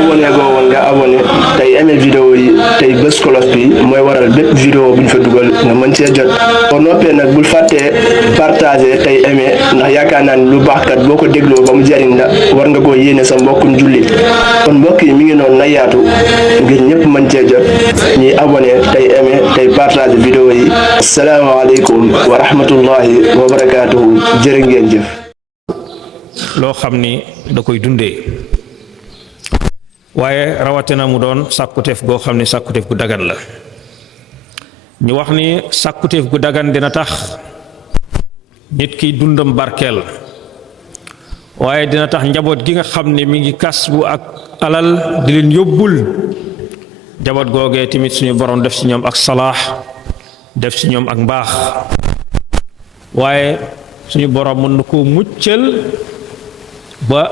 abonné go woon nga abonné tey aimé vidéo yi tey bés cloche bi mooy waral bépp vidéo bu ñu fa dugal nga mën cee jot boo noppee nag bul fàttee partager tey aimé ndax yaakaar naa ni lu baax kat boo ko dégloo ba mu jariñ la war nga koo yéene sa mbokkum jullit kon mbokk yi mi ngi noonu na yaatu ngir ñëpp mën cee jot ñuy abonné tey aimé tey partager vidéo yi. asalaamaaleykum wa rahmatullahi wa barakaatuhu jërë ngeen jëf. loo xam ni da koy dundee waaye rawatina mu doon sàkkuteef goo xam ni sàkkuteef gu dagan la. ñu wax ni sàkkuteef gu dagan dina tax nit ki dundam barkeel waaye dina tax njaboot gi nga xam ne mi ngi kas bu ak alal di leen yóbbul njaboot googee tamit suñu borom def ci ñoom ak salaax def ci ñoom ak mbaax waaye suñu borom mën na koo muccal ba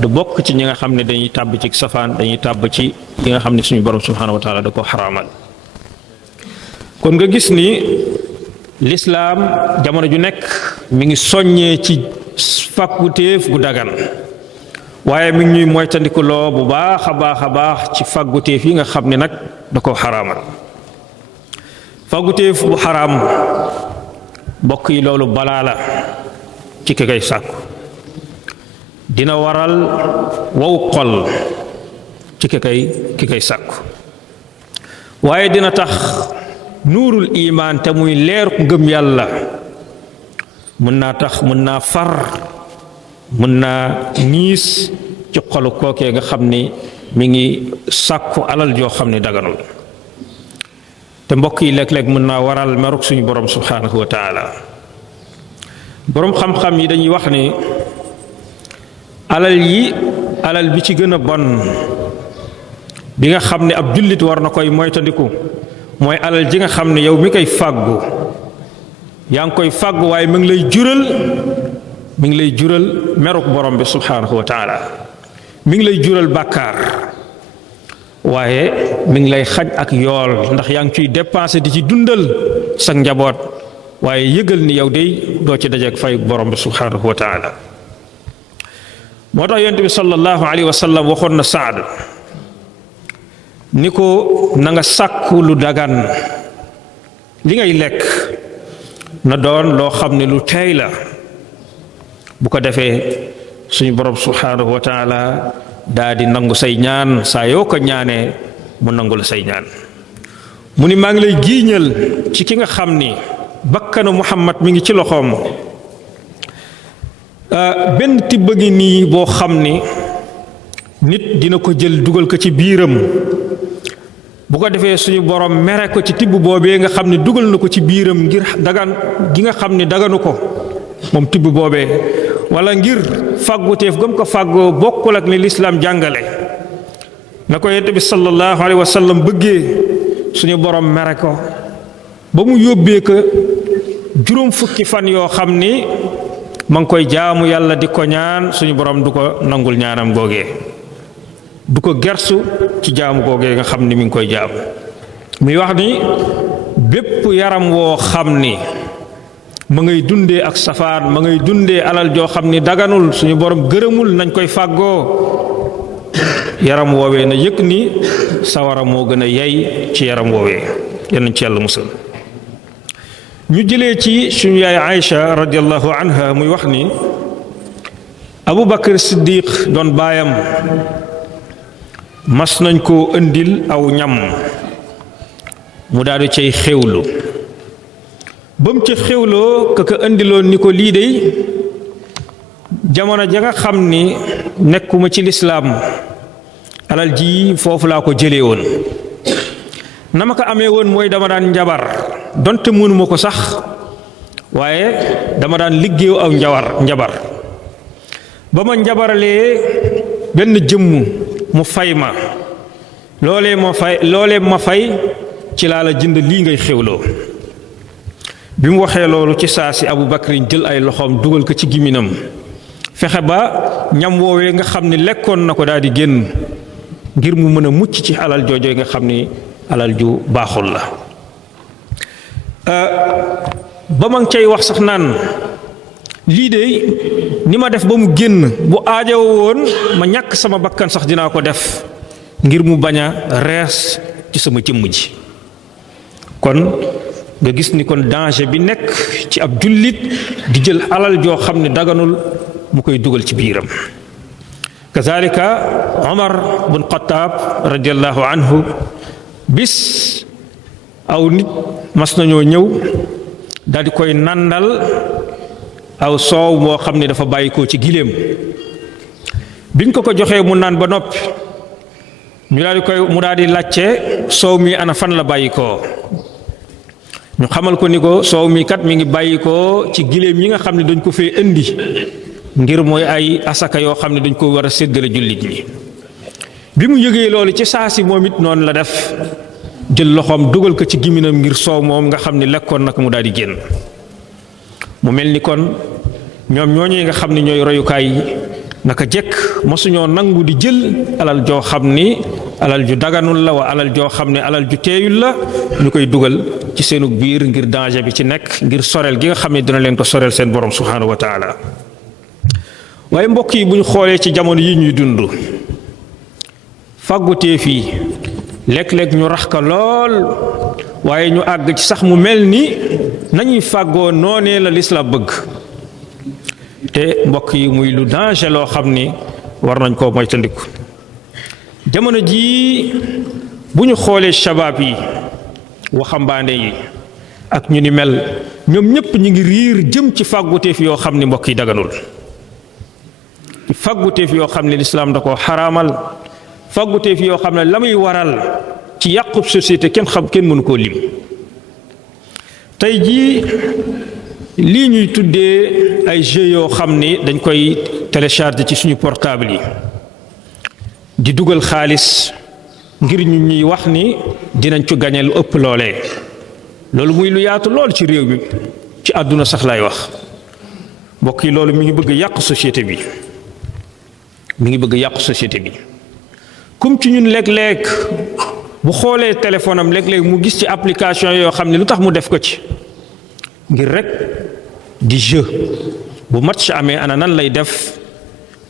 du bokk ci ñi nga xam ne dañuy tàbb ci safaan dañuy tàbb ci yi nga xam ne suñu borom subhaanahu wa taala da ko xaraamal. kon nga gis ni lislaam jamono ju nekk mi ngi soññee ci fàgguteef gu dagan waaye mi ngi ñuy moytandikuloo bu baax a baax ci fàgguteef yi nga xam ne nag da ko xaraamal. fàgguteef bu xaraam mbokk yi loolu balaa la ci ki kay sàkku dina waral wow xol ci ki kay sàkku waaye dina tax nuurul imaan te muy leeru ngëm yàlla mën naa tax mën naa far mën naa niis ci xolu kookee nga xam ni mi ngi sàkku alal joo xam ne daganul te mbokk yi léeg-léeg mën naa waral meruk suñu borom subhaanahu wa taala. borom xam-xam yi dañuy wax ni alal bi ci gën a bon bi nga xam ne ab jullit war na koy moytandiku mooy alal ji nga xam ne yow mi koy fàggu yaa ngi koy fàggu waaye mi ngi lay jural meruk borom bi subhaanahu wa taala mi ngi lay jural bàkkaar waaye mi ngi lay xaj ak yool ndax yaa ngi ciy dépensé di ci dundal sa njaboot waaye yëgal ni yow day doo ci dajeek fayuk borom bi subhaanahu wa taala. moo tax yonent bi sallallahu alayhi wa sallam waxoon na Saad ni ko na nga sàkku lu dagan li ngay lekk na doon loo xam ne lu teey la bu ko defee suñu borom subhaanahu wa taala daa di nangu say ñaan saa yoo ko ñaanee mu nangu la say ñaan. mu ni maa ngi lay giiñal ci ki nga xam ni bakkanu Muhammad mi ngi ci loxoom benn tibb ngi nii boo xam ni nit dina ko jël dugal ko ci biiram bu ko defee suñu borom mere ko ci tibb boobee nga xam ne dugal na ko ci biiram ngir dagan gi nga xam ne daganu ko moom tibb boobee wala ngir fàgguteef gëm ko fàggoo bokkul ak ni lislaam jàngale na ko yonent bi sallallahu alayhi wa sallam bëggee suñu borom mere ko ba mu yóbbee ko juróom fukki fan yoo xam ni ma ngi koy jaamu yàlla di ko ñaan suñu borom du ko nangul ñaanam googee du ko gersu ci jaamu googee nga xam ni mi ngi koy jaamu. muy wax ni bépp yaram woo xam ni ma ngay dundee ak safaan ma ngay dundee alal joo xam ni daganul suñu borom gërëmul nañ koy fàggoo yaram woowee na yëg ni sawara moo gën a yey ci yaram woowee yal nañ ci yàlla musal. ñu jëlee ci suñu yaay Aïcha radiyallahu anha muy wax ni Abu Bakr Siddiq doon baayam mas nañ koo indil aw ñam mu daal di cay xewlu ba mu ca xewloo ka indiloon ni ko lii dey jamono ja nga xam ni nekkuma ci lislaam alal ji foofu laa ko jëlee woon na ma ko amee woon mooy dama daan njabar donte mënuma ko sax waaye dama daan liggéeyu aw njabar ba ma njabaralee benn jëmm mu fay ma loolee ma fay ci laa la jënd lii ngay xewloo. bi mu waxee loolu ci saa si Abu Bakrin jël ay loxoom dugal ko ci giminam fexe ba ñam woowee nga xam ni lekkoon na ko daal di génn ngir mu mën a mucc ci alal joojooy nga xam ni alal ju baaxul la. ba ma ngi cay wax sax naan lii de ni ma def ba mu génn bu aajowoo woon ma ñàkk sama bakkan sax dinaa ko def ngir mu bañ a rees ci sama jëmm ji. kon nga gis ni kon danger bi nekk ci ab jullit di jël alal joo xam ne daganul mu koy dugal ci biiram. kazalika Omar bun Xattaab radiallahu anhu bis aw nit mas nañoo ñëw daal di koy nandal aw soow moo xam ne dafa bàyyikoo ci giléem biñ ko joxee mu naan ba noppi ñu daal di laajte soow mi ana fan la bàyyikoo ñu xamal ko ni ko soow mi kat mi ngi bàyyikoo ci giléem yi nga xam ne dañ ko fee indi ngir mooy ay asaka yoo xam ne dañ ko war a séddale jullit ñi. bi mu yëgee loolu ci saa si moom it noonu la def jël loxoom dugal ko ci giminam ngir soow moom nga xam ne lekkoon nag mu daal di génn. mu mel ni kon ñoom ñooñee nga xam ne ñooy royukaay yi naka jekk mosuñoo nangu di jël alal joo xam ni alal ju daganul la wa alal joo xam ne alal ju teeyul la ñu koy dugal ci seenu biir ngir danger bi ci nekk ngir soreel gi nga xam ne dina leen ko soreel seen borom subhaanahu wa taala. waaye mbokk yi bu ñu xoolee ci jamono yi ñuy dund fàgguteef yi léeg-léeg ñu rax ko lool waaye ñu àgg ci sax mu mel ni nañuy fàggoo noonee la lislaam bëgg te mbokk yi muy lu danger loo xam ni war nañ koo moytandiku. jamono jii bu ñu xoolee shabaab yi waxambaane yi ak ñu ni mel ñoom ñépp ñu ngi riir jëm ci fàgguteef yoo xam ni mbokk yi daganul ci fàgguteef yoo xam ne lislaam da koo xaraamal fàgguteef yoo xam ne la muy waral ci yàqub société kenn mënu koo lim. tey jii lii ñuy tuddee ay jeux yoo xam ni dañ koy télécharger ci suñu portable yi di dugal xaalis ngir ñu ñuy wax ni dinañ ci gañe lu ëpp loolee loolu muy lu yaatu lool ci réew mi ci àdduna sax laay wax mbokk yi loolu mi ngi bëgg yàq société bi comme ci ñun léeg-léeg bu xoolee téléphone am léeg-léeg mu gis ci application yoo xam ne lu tax mu def ko ci ngir rek di jeu bu match amee ana nan lay def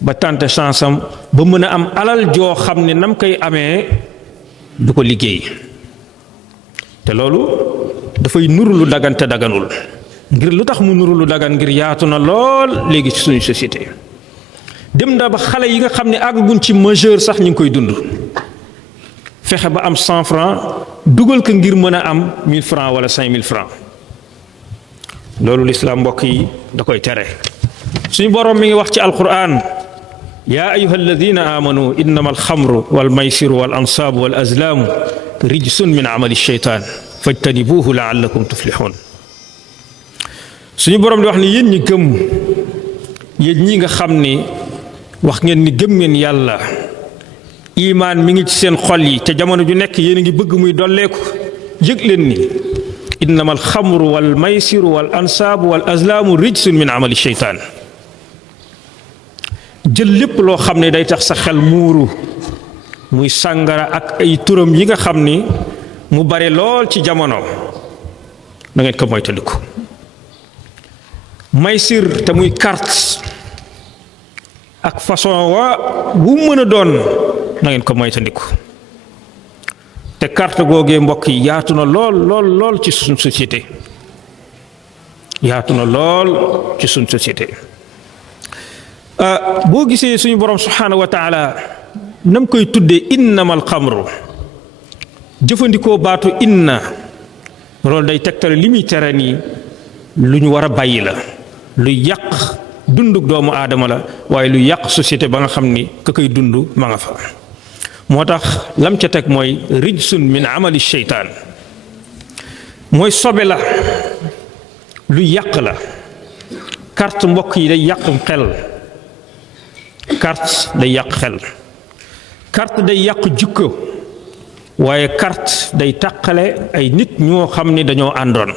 ba tenter chance am ba mën a am alal joo xam ne nam koy amee du ko liggéey te loolu dafay nuru lu dagan te daganul ngir lu tax mu nuru lu dagan ngir yaatu na lool léegi ci suñu société dem na ba xale yi nga xam ne àgguñ ci majeur sax ñu ngi koy dund fexe ba am 100 francs dugal ko ngir mën a am 1000 francs wala 5000 francs loolu lislaam mbokk yi da koy tere. suñu boroom mi ngi wax ci alquran yaa ayuha alladina amanu innama alxamru walmaysiru wal ansaabu wal azlaamu rijsun min amali sheytaan fajtanibuuhu laallakum tuflixuun. suñu boroom di wax ni yéen ñi gëm yéen ñi nga xam ni wax ngeen ni gëm ngeen yàlla imaan mi ngi ci seen xol yi te jamono ju nekk yéen a ngi bëgg muy dolleeku yëg leen ni innama alxamru wal maysiru wal ansaabu wal azlaamu rijsun min amali sheytaan. jël lépp loo xam ne day tax sa xel muuru muy sàngara ak ay turam yi nga xam ni mu bare lool ci jamono da ngeen ko moytandiku. maysir te muy carte ak façon wa bu mën a doon na ngeen ko moytandiku te carte googee mbokk yi yaatu na lool ci suñ société boo gisee suñu borom subhaanahu wa taala nam koy tuddee innamal xamru jëfandikoo baatu inna loolu day tegtale li muy tere nii lu ñu war a bàyyi la lu yàq dunduk doomu aadama la waaye lu yàq société ba nga xam ni ka koy dund ma nga fa. moo tax lam ca teg mooy rijsun min amali sheytaan mooy sobe la lu yàq la. carte mbokk yi day yàqum xel carte day yàq jukko waaye carte day tàqale ay nit ñoo xam ni dañoo àndoon.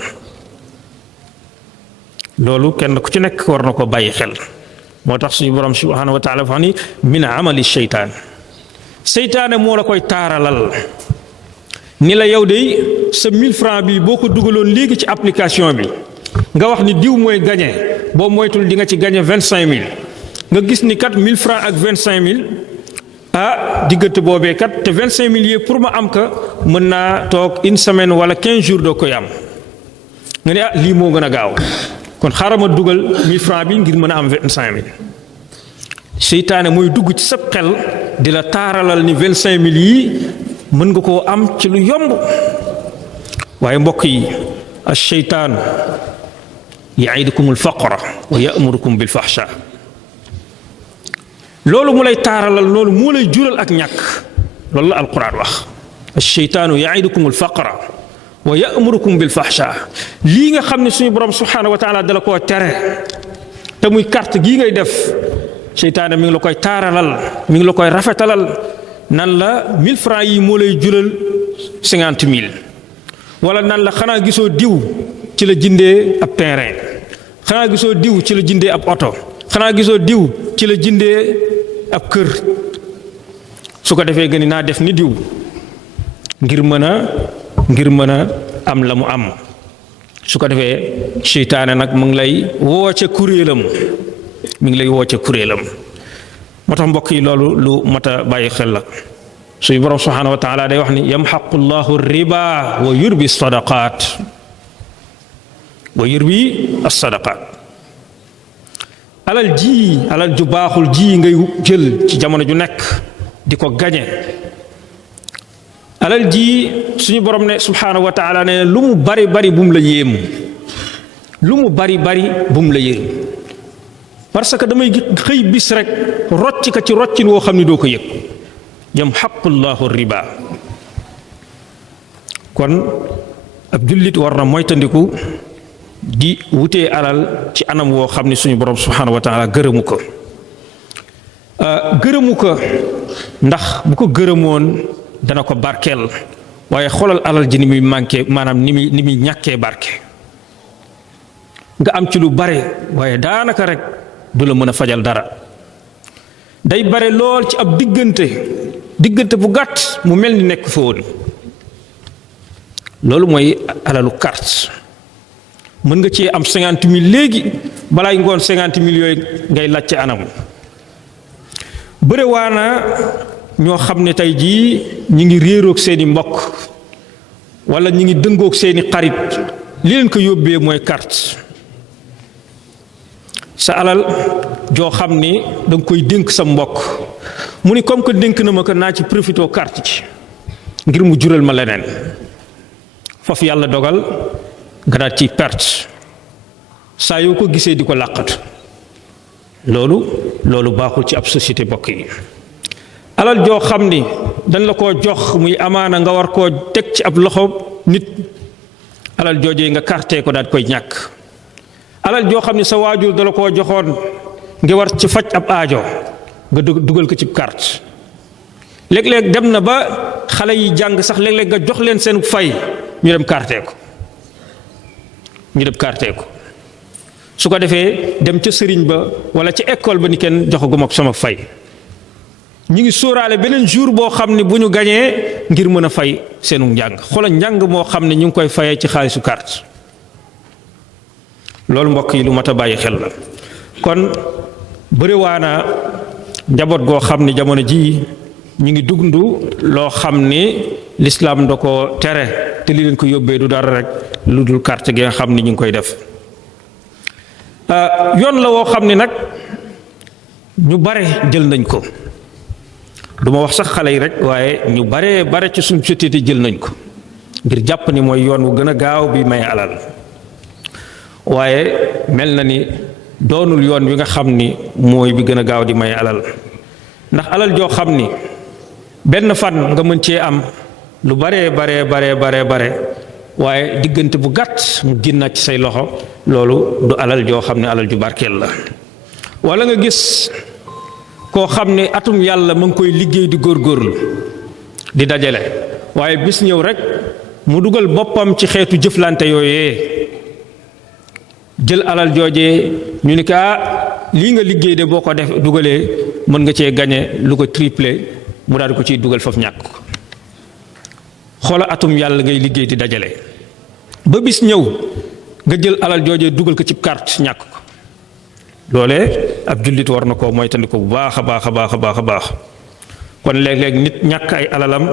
loolu kenn ku ci nekk war na ko bàyyi xel moo tax suñu borom subhanahu wa taala wax ni min amali sheytaan seytaane moo la koy taaralal ni la yow de sa 1000 francs bi boo ko dugaloon léegi ci application bi nga wax ni diw mooy gagné boo moytul di nga ci gagné 25000 nga gis ni kat 1000 francs ak 25000 diggante boobee kat te 25000 yi pour ma am ka mën naa toog une semaine wala 15 jours doo koy am nga ne lii moo gën a gaaw kon xaaral ma dugal 1000 francs bi ngir mën a am 25000 seytaane mooy dugg ci sab xel di la taaralal ni 25000 yi mën nga koo am ci lu yomb waaye mbokk yi ash-shaytaan ya'idukum al-faqra wa ya'murukum bil-fahsha loolu mu lay taaralal loolu moo lay jural ak ñàkk loolu la alquran wax ash-shaytaanu ya'idukum al-faqra wa ya'murukum bil-fahsha lii nga xam ne suñu borom subhaanahu wa taala dala koo tere te muy carte gii ngay def seytaane mi ngi la koy taaralal mi ngi la koy rafetalal nan la 1000 francs yi moo lay jural 50000 wala nan la xanaa gisoo diw ci la jëndee ab terrain xanaa gisoo diw ci la jëndee ab oto xanaa gisoo diw ci la jëndee ab kër su ko defee gën naa def ni diw ngir mën a am la mu am su ko defee seytaane nag mu ngi lay woo ca kuréelam moo tax mbokk yi loolu lu mat a bàyyi xel la suñu borom subhaanahu wa taala day wax ni yamxaqu llahu riba wa yurbi sadaqaat alal ju baaxul ji ngay jël ci jamono ju nekk di ko gañe alal ji suñu borom ne subhaanahu wa taala ne lu mu bari bari bu mu la yéem parce que damay xëy bis rek rocc ka ci roccin woo xam ni doo ko yëg yamxaqu llahu riba kon ab jullit war na moytandiku di wutee alal ci anam woo xam ni suñu borom subhaanahu wa taala gërëmu ko ndax bu ko gërëmoon dana ko barkeel waaye xoolal alal ji ni muy manqué maanaam ni muy ñàkkee barke nga am ci lu bare waaye daanaka rek du la mën a fajal dara day bare lool ci ab diggante bu gàtt mu mel ni nekk fa woon loolu mooy alalu carte mën nga cee am 50000 léegi balaay ngoon 50000 yooyu ngay lacce anam bëre waana ñoo xam ne tey jii ñi ngi réeroog seeni mbokk wala ñi ngi dëngoog seeni xarit li leen ko yóbbee mooy carte sa alal joo xam ni danga koy dénk sa mbokk mu ni comme que dénk na ma ko naa ci profité carte ci ngir mu jural ma leneen foofu yàlla dogal nga daal ci perte saa yoo ko gisee di ko làqatu loolu baaxul ci ab société bokk yi alal joo xam ni dañ la koo jox muy amaana nga war koo teg ci ab loxo nit alal joojee nga carte ko daal koy ñàkk alal joo xam ni sa waajur dala koo joxoon nga war ci faj ab aajo nga dugal ko ci carte léeg-léeg dem na ba xale yi jàng sax léeg-léeg nga jox leen seen fay ñu dem carte ko su ko defee dem ca sëriñ ba wala ca école ba ni kenn joxaguma ko sama fay ñu ngi sóoraale beneen jour boo xam ne bu ñu gañee ngir mën a fay seenu njàng xoolal njàng moo xam ne ñu ngi koy fayee ci xaalisu carte loolu mbokk yi lu mat a bàyyi xel la kon bëriwaana njaboot goo xam ne jamono ji ñu ngi dugg loo xam ni lislaam da ko tere te li leen ko yóbbee du dara rek lu dul carte gi nga xam ni ñu ngi koy def yoon la woo xam ni nag ñu bare jël nañ ko duma wax sax xale yi rek waaye ñu bare ci suñu société jël nañ ko ngir jàpp ni mooy yoon wu gën a gaaw bi may alal waaye mel na ni doonul yoon wi nga xam ni mooy bi gën a gaaw di may alal ndax alal joo xam ni benn fan nga mën cee am lu bare waaye diggante bu gàtt mu génnaat ci say loxo loolu du alal joo xam ne alal ju barkeel la wala nga gis koo xam ne atum yàlla mu ngi koy liggéey di góorgóorlu di dajale waaye bis ñëw rek mu dugal boppam ci xeetu jëflante yooyee jël alal joojee ñu ni ka lii nga liggéey de boo ko def dugalee mën nga cee gañe lu ko triplé mu daal di ko ciy dugal foofu ñàkk ko xoola atum yàlla ngay liggéey di dajale ba bis ñëw nga jël alal joojee dugal ko ci carte ñàkk ko loolee ab jullit war na koo moytandiku bu baax a baax a baax a baax a baax kon léeg-léeg nit ñàkk ay alalam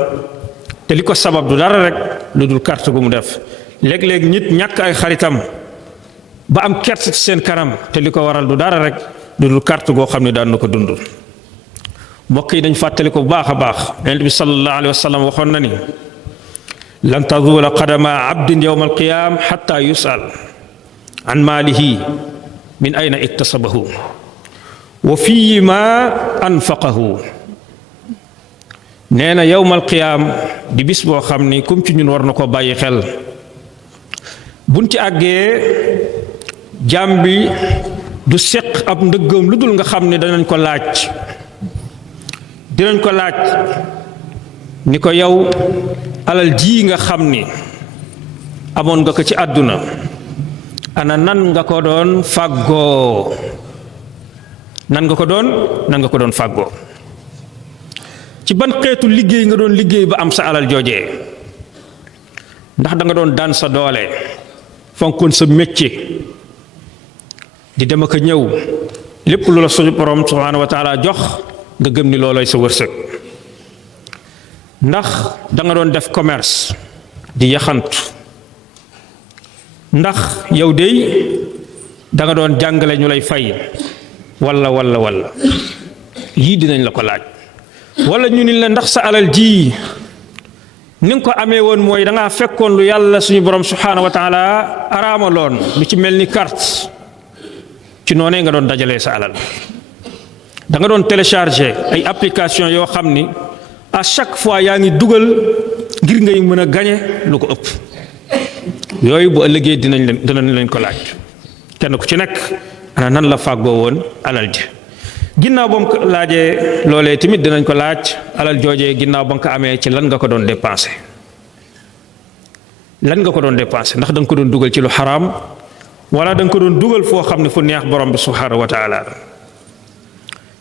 te li ko sabab du dara rek lu dul carte gu mu def léeg-léeg nit ñàkk ay xaritam ba am kersa ci seen kanam te li ko waral du dara rek lu dul carte goo xam ne daan na ko dund mbokk yi dañ fàttali ko bu baax a baax yonent bi sallallahu alayhi wa sallam waxoon na ni lan tazula qadama abdin yawma alqiyam xatta yusal an maalihi min ayna iktasabahu wa fii ma anfaqahu nee na yawmal qiyaam di bis boo xam ni comme ci ñun war na ko bàyyi xel buñ ci àggee jaam bi du seq ab ndëggam lu dul nga xam ne dinañ ko laaj ni ko yow alal ji nga xam ni amoon nga ko ci àdduna ana nan nga ko doon fàggoo nan nga ko doon fàggoo ci ban xeetu liggéey nga doon liggéey ba am sa alal joojee ndax da nga doon daan sa doole fonkoon sa métier di dem ak a ñëw lépp lu la suñu borom subhaanahu wa taala jox nga gëm ni loolooy sa wërsëg ndax da nga doon def commerce di yaxantu ndax yow dey da nga doon jàngale ñu lay fay walla yii dinañ la ko laaj walla ñu ni la ndax sa alal ji ni nga ko amee woon mooy da ngaa fekkoon lu yàlla suñu borom subhaanahu wa taala araamaloon lu ci mel ni carte ci noonee nga doon dajalee sa alal da nga doon télécharger ay application yoo xam ni à chaque fois yaa ngi dugal ngir ngay mën a gañe lu ko ëpp yooyu bu ëllëgee dinañ leen ko laaj kenn ku ci nekk ana nan la fàggoo woon alal ji ginnaaw ba mu ko laajee loolee tamit dinañ ko laaj alal joojee ginnaaw ba nga ko amee ci lan nga ko doon dépensé ndax da nga ko doon dugal ci lu xaraam wala da nga ko doon dugal foo xam ne fu neex borom bi subhaanahu wa taala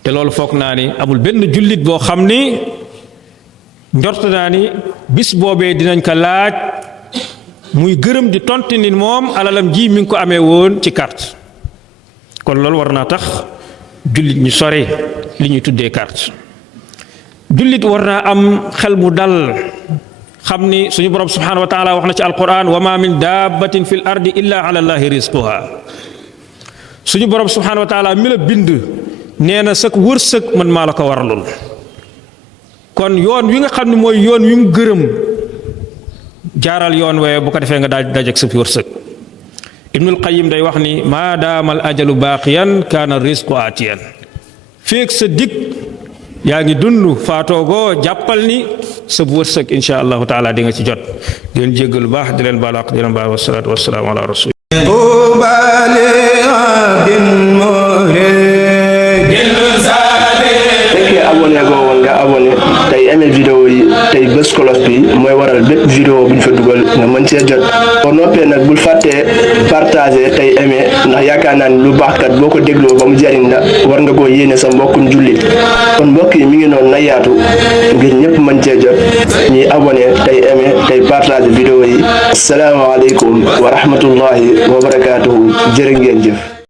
te loolu foog naa ni amul benn jullit boo xam ni njort naa ni bis boobee dinañ ko laaj muy gërëm di tontu ni moom alalam ji mi ngi ko amee woon ci carte kon loolu war naa tax jullit ñu sore li ñuy tuddee carte jullit war naa am xel mu dal xam ni suñu borom subhaanahu wa taala wax na ci alquran wa ma min dabbatin fil ardi illa ala allahi rizquha suñu borom subhaanahu wa taala mi la bind nee na sag wërsëg man maa la ko waralul kon yoon wi nga xam ne mooy yoon wi mu gërëm jaaral yoon wee bu ko defee nga dajeg sa wërsëg ibnul qayyim day wax ni maa daamal ajalu baaqiyan kaana risqu aatiyan feek sa dig yaa ngi dund faatoogoo jàppal ni sa wërsëg insha allahu taala di nga ci jot di leen jéggalu baax di leen baal di leen baal wasalaatu wasalaamu ala rasul abonné goo woon nga abonné tey aimé vidéo yi tey bës cloche bi mooy waral bépp vidéo bu ñu fa dugal nga mën cee jot boo noppee nag bul fàttee partager tey aimé ndax yaakaar naa ni lu baax kat boo ko dégloo ba mu jariñ la war nga koo yéene sa mbokkum jullit kon mbokk yi mi ngi noonu na yaatu ngir ñëpp mën cee jot ñuy abonné tey aimé tey partager vidéo yi asalaamaaleykum wa rahmatullahi wa barakaatuhu jërë ngeen jëf